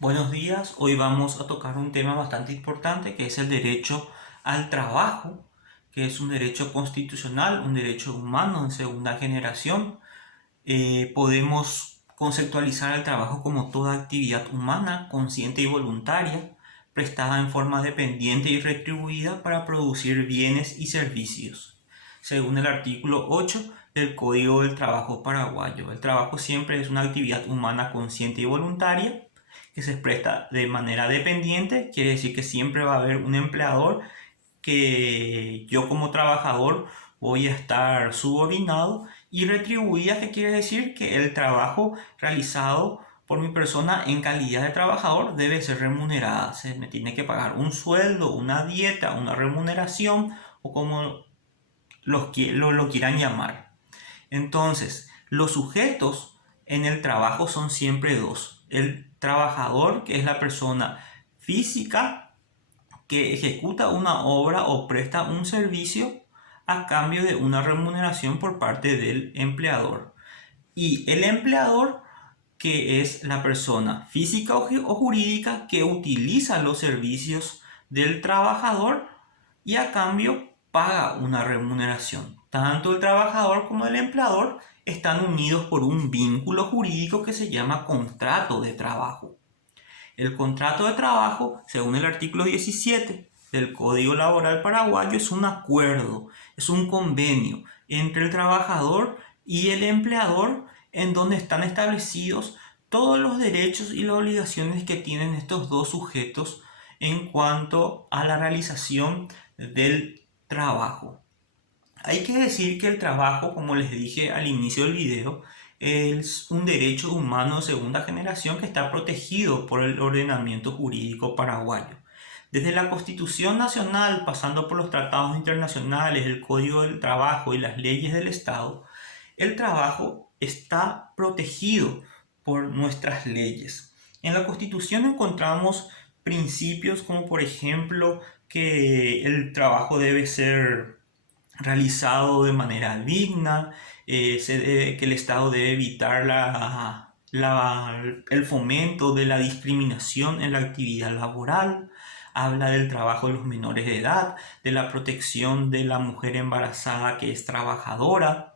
Buenos días, hoy vamos a tocar un tema bastante importante que es el derecho al trabajo, que es un derecho constitucional, un derecho humano en segunda generación. Podemos conceptualizar el trabajo como toda actividad humana, consciente y voluntaria, prestada en forma dependiente y retribuida para producir bienes y servicios. Según el artículo 8 del Código del Trabajo paraguayo, el trabajo siempre es una actividad humana consciente y voluntaria que se presta de manera dependiente, quiere decir que siempre va a haber un empleador que yo como trabajador voy a estar subordinado, y retribuida, que quiere decir que el trabajo realizado por mi persona en calidad de trabajador debe ser remunerada. Se me tiene que pagar un sueldo, una dieta, una remuneración o como lo quieran llamar. Entonces, los sujetos en el trabajo son siempre dos. El trabajador, que es la persona física que ejecuta una obra o presta un servicio a cambio de una remuneración por parte del empleador. Y el empleador, que es la persona física o jurídica que utiliza los servicios del trabajador y a cambio paga una remuneración. Tanto el trabajador como el empleador están unidos por un vínculo jurídico que se llama contrato de trabajo. El contrato de trabajo, según el artículo 17 del Código Laboral paraguayo, es un acuerdo, es un convenio entre el trabajador y el empleador en donde están establecidos todos los derechos y las obligaciones que tienen estos dos sujetos en cuanto a la realización del trabajo. Hay que decir que el trabajo, como les dije al inicio del video, es un derecho humano de segunda generación que está protegido por el ordenamiento jurídico paraguayo. Desde la Constitución Nacional, pasando por los tratados internacionales, el Código del Trabajo y las leyes del Estado, el trabajo está protegido por nuestras leyes. En la Constitución encontramos principios como, por ejemplo, que el trabajo debe ser realizado de manera digna, que el Estado debe evitar el fomento de la discriminación en la actividad laboral. Habla del trabajo de los menores de edad, de la protección de la mujer embarazada que es trabajadora.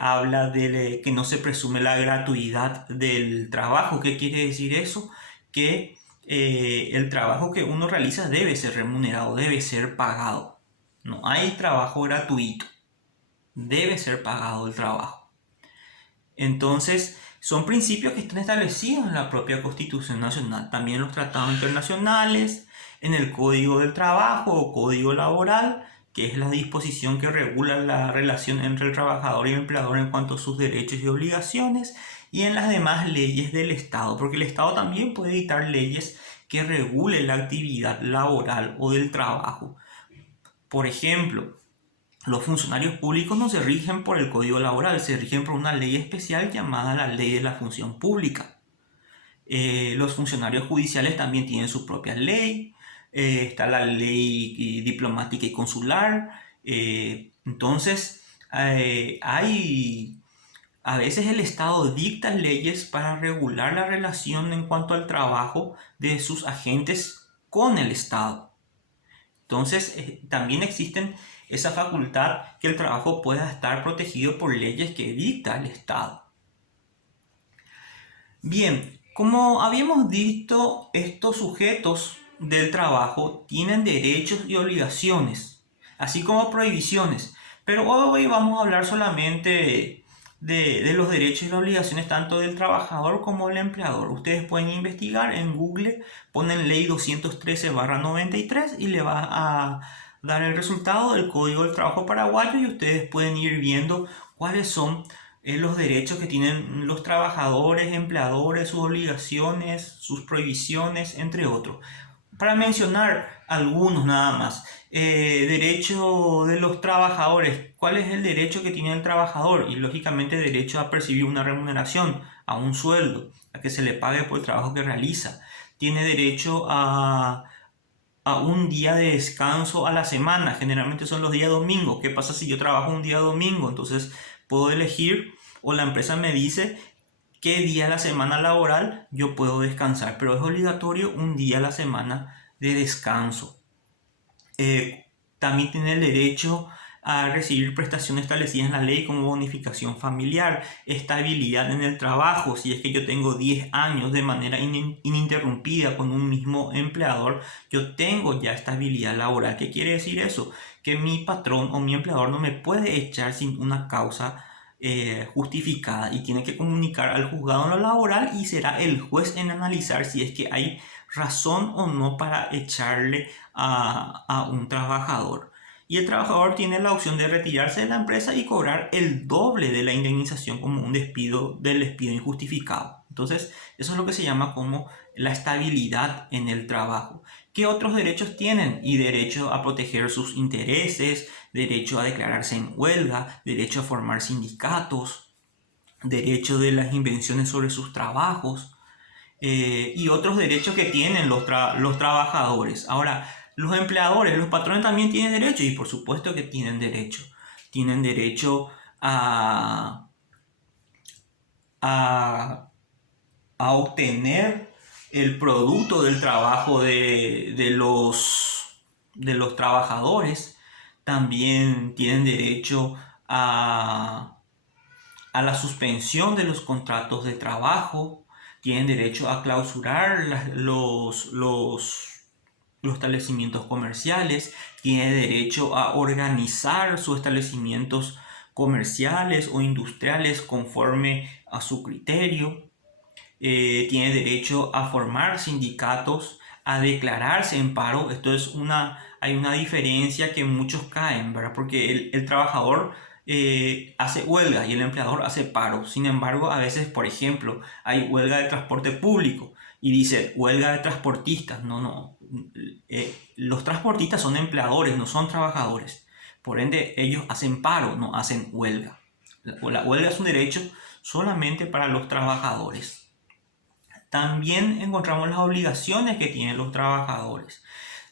Habla de que no se presume la gratuidad del trabajo. ¿Qué quiere decir eso? Que el trabajo que uno realiza debe ser remunerado, debe ser pagado. No hay trabajo gratuito, debe ser pagado el trabajo. Entonces, son principios que están establecidos en la propia Constitución Nacional, también en los tratados internacionales, en el Código del Trabajo o Código Laboral, que es la disposición que regula la relación entre el trabajador y el empleador en cuanto a sus derechos y obligaciones, y en las demás leyes del Estado, porque el Estado también puede dictar leyes que regulen la actividad laboral o del trabajo. Por ejemplo, los funcionarios públicos no se rigen por el Código Laboral, se rigen por una ley especial llamada la Ley de la Función Pública. Los funcionarios judiciales también tienen su propia ley. Está la ley diplomática y consular. Entonces, a veces el Estado dicta leyes para regular la relación en cuanto al trabajo de sus agentes con el Estado. Entonces, también existen esa facultad que el trabajo pueda estar protegido por leyes que dicta el Estado. Bien, como habíamos visto, estos sujetos del trabajo tienen derechos y obligaciones, así como prohibiciones. Pero hoy vamos a hablar solamente de los derechos y las obligaciones tanto del trabajador como del empleador. Ustedes pueden investigar en Google, ponen ley 213/93 y le va a dar el resultado del Código del Trabajo paraguayo, y ustedes pueden ir viendo cuáles son los derechos que tienen los trabajadores, empleadores, sus obligaciones, sus prohibiciones, entre otros. Para mencionar algunos nada más. Derecho de los trabajadores. ¿Cuál es el derecho que tiene el trabajador? Y lógicamente derecho a percibir una remuneración, a un sueldo, a que se le pague por el trabajo que realiza. Tiene derecho a un día de descanso a la semana. Generalmente son los días domingos. ¿Qué pasa si yo trabajo un día domingo? Entonces puedo elegir, o la empresa me dice qué día de la semana laboral yo puedo descansar, pero es obligatorio un día a la semana de descanso. También tiene el derecho a recibir prestaciones establecidas en la ley como bonificación familiar, estabilidad en el trabajo. Si es que yo tengo 10 años de manera ininterrumpida con un mismo empleador, yo tengo ya estabilidad laboral. ¿Qué quiere decir eso? Que mi patrón o mi empleador no me puede echar sin una causa justificada, y tiene que comunicar al juzgado en lo laboral, y será el juez en analizar si es que hay razón o no para echarle a un trabajador. Y el trabajador tiene la opción de retirarse de la empresa y cobrar el doble de la indemnización como un despido injustificado. Entonces, eso es lo que se llama como la estabilidad en el trabajo. ¿Qué otros derechos tienen? Y derecho a proteger sus intereses, derecho a declararse en huelga, derecho a formar sindicatos, derecho de las invenciones sobre sus trabajos, y otros derechos que tienen los trabajadores. Ahora, los empleadores, los patrones también tienen derecho, y por supuesto que tienen derecho. Tienen derecho a, a obtener el producto del trabajo de los trabajadores. También tienen derecho a la suspensión de los contratos de trabajo, tienen derecho a clausurar los establecimientos comerciales, tienen derecho a organizar sus establecimientos comerciales o industriales conforme a su criterio, tiene derecho a formar sindicatos, a declararse en paro. Hay una diferencia que muchos caen, ¿verdad? Porque el trabajador hace huelga y el empleador hace paro. Sin embargo, a veces, por ejemplo, hay huelga de transporte público y dice huelga de transportistas. No, no. Los transportistas son empleadores, no son trabajadores. Por ende, ellos hacen paro, no hacen huelga. La huelga es un derecho solamente para los trabajadores. También encontramos las obligaciones que tienen los trabajadores.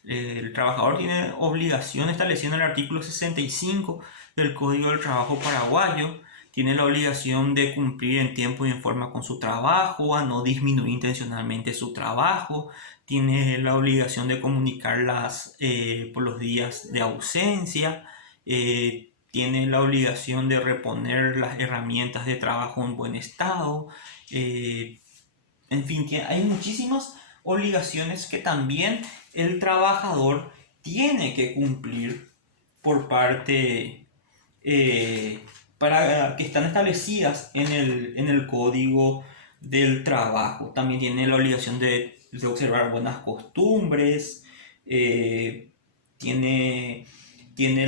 El trabajador tiene obligación establecida en el artículo 65 del Código del Trabajo paraguayo. Tiene la obligación de cumplir en tiempo y en forma con su trabajo, a no disminuir intencionalmente su trabajo. Tiene la obligación de comunicar por los días de ausencia. Tiene la obligación de reponer las herramientas de trabajo en buen estado. En fin, hay muchísimas obligaciones que también el trabajador tiene que cumplir por parte, para que están establecidas en el Código del Trabajo. También tiene la obligación de observar buenas costumbres, tiene, tiene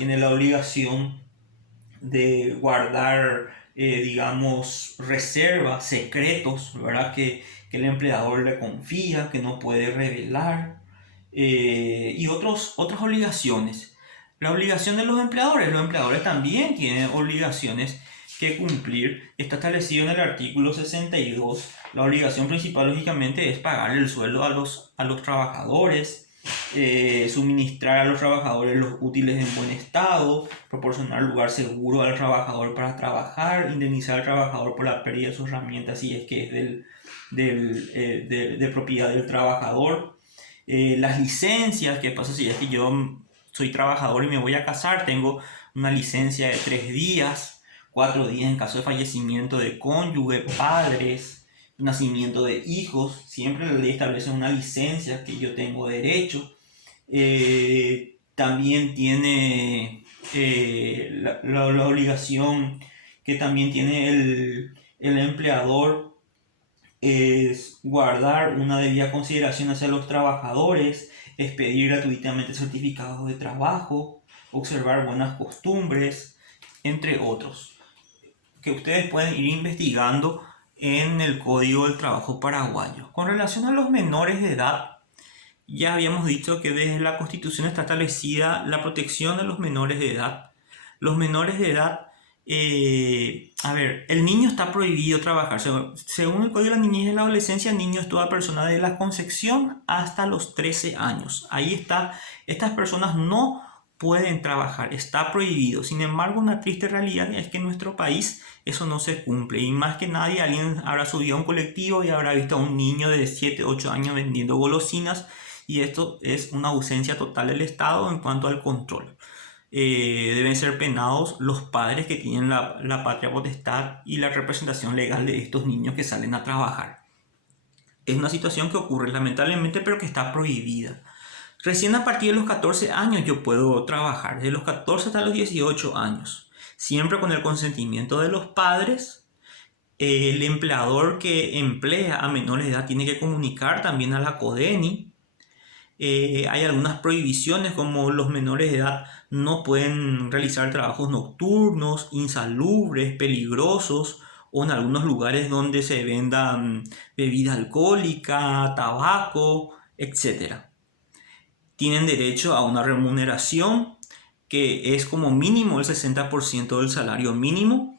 tiene la obligación de guardar, digamos, reservas, secretos, ¿verdad? Que el empleador le confía, que no puede revelar, y otras obligaciones. La obligación de los empleadores también tienen obligaciones que cumplir. Está establecido en el artículo 62. La obligación principal, lógicamente, es pagar el sueldo a los trabajadores, suministrar a los trabajadores los útiles en buen estado, proporcionar lugar seguro al trabajador para trabajar, indemnizar al trabajador por la pérdida de sus herramientas si es que es de propiedad del trabajador. Las licencias, ¿qué pasa si es que yo soy trabajador y me voy a casar? Tengo una licencia de 3 días, 4 días en caso de fallecimiento de cónyuge, padres, nacimiento de hijos. Siempre la ley establece una licencia que yo tengo derecho. También tiene la obligación que también tiene el empleador, es guardar una debida consideración hacia los trabajadores, expedir gratuitamente certificados de trabajo, observar buenas costumbres, entre otros, que ustedes pueden ir investigando en el Código del Trabajo paraguayo. Con relación a los menores de edad, ya habíamos dicho que desde la Constitución está establecida la protección de los menores de edad. Los menores de edad, el niño está prohibido trabajar. Según el Código de la Niñez y la Adolescencia, el niño es toda persona de la concepción hasta los 13 años. Ahí está, estas personas no pueden trabajar, está prohibido. Sin embargo, una triste realidad es que en nuestro país eso no se cumple. Y más que nadie, alguien habrá subido a un colectivo y habrá visto a un niño de 7, 8 años vendiendo golosinas. Y esto es una ausencia total del Estado en cuanto al control. Deben ser penados los padres que tienen la patria potestad y la representación legal de estos niños que salen a trabajar. Es una situación que ocurre lamentablemente, pero que está prohibida. Recién a partir de los 14 años yo puedo trabajar, de los 14 hasta los 18 años, siempre con el consentimiento de los padres. El empleador que emplea a menores de edad tiene que comunicar también a la CODENI. Hay algunas prohibiciones, como los menores de edad no pueden realizar trabajos nocturnos, insalubres, peligrosos, o en algunos lugares donde se vendan bebida alcohólica, tabaco, etc. Tienen derecho a una remuneración que es como mínimo el 60% del salario mínimo.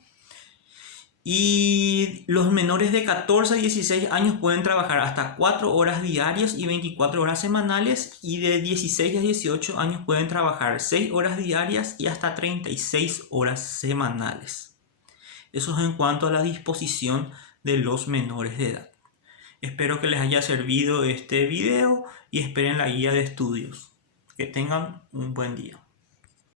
Y los menores de 14 a 16 años pueden trabajar hasta 4 horas diarias y 24 horas semanales. Y de 16 a 18 años pueden trabajar 6 horas diarias y hasta 36 horas semanales. Eso es en cuanto a la disposición de los menores de edad. Espero que les haya servido este video y esperen la guía de estudios. Que tengan un buen día.